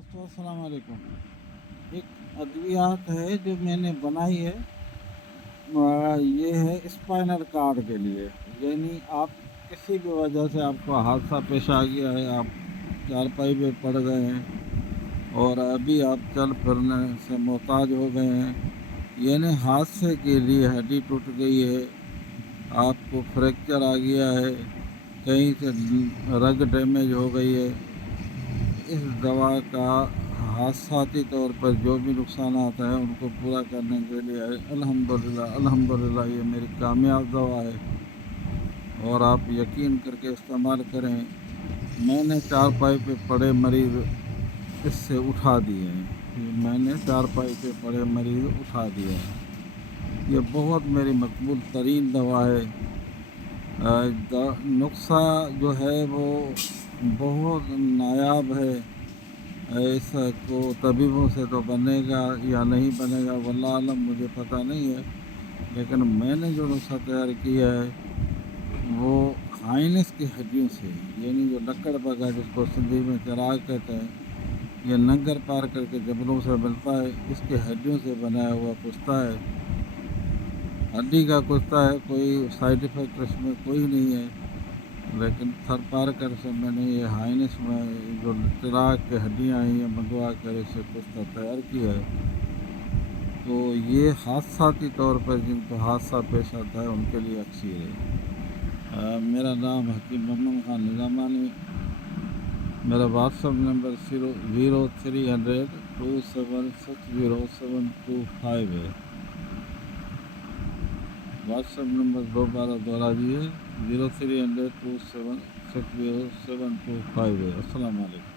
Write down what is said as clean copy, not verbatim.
دوستو السلام علیکم۔ ایک ادویات ہے جو میں نے بنائی ہے، یہ ہے اسپائنل کارڈ کے لیے، یعنی آپ کسی بھی وجہ سے آپ کو حادثہ پیش آ گیا ہے، آپ چارپائی پہ پڑ گئے ہیں اور ابھی آپ چل پھرنے سے محتاج ہو گئے ہیں، یعنی حادثے کے لیے ہڈی ٹوٹ گئی ہے، آپ کو فریکچر آ گیا ہے، کہیں سے رگ ڈیمیج ہو گئی ہے، اس دوا کا حادثاتی طور پر جو بھی نقصانات ہیں ان کو پورا کرنے کے لیے الحمدللہ یہ میری کامیاب دوا ہے اور آپ یقین کر کے استعمال کریں۔ میں نے چارپائی پہ پڑے مریض اس سے اٹھا دیے ہیں، میں نے چارپائی پہ پڑے مریض اٹھا دیے ہیں۔ یہ بہت میری مقبول ترین دوا ہے۔ نسخہ جو ہے وہ بہت نایاب ہے، اس کو طبیبوں سے تو بنے گا یا نہیں بنے گا واللہ عالم، مجھے پتہ نہیں ہے، لیکن میں نے جو نسخہ تیار کیا ہے وہ ہائنس کی ہڈیوں سے، یعنی جو لکڑ بگا جس کو سندھی میں چراغ کہتے ہیں، یہ ننگر پار کر کے جبلوں سے ملتا ہے، اس کے ہڈیوں سے بنایا ہوا کشتہ ہے، ہڈی کا کشتہ ہے، کوئی سائیڈ ایفیکٹ اس میں کوئی نہیں ہے، لیکن تھر پار کر سے میں نے یہ ہائنس میں جو چراغ کے ہڈیاں ہیں یہ منگوا کر اسے کشتہ تیار کیا ہے۔ تو یہ حادثاتی طور پر جن کو حادثہ پیش آتا ہے ان کے لیے اکثیر ہے۔ میرا نام حکیم محمد خان نظامانی، میرا واٹسپ نمبر 0300 2760 725 ہے۔ واٹسپ نمبر دوبارہ دوہرا دیے 0300 2760 725 ہے۔ السلام علیکم۔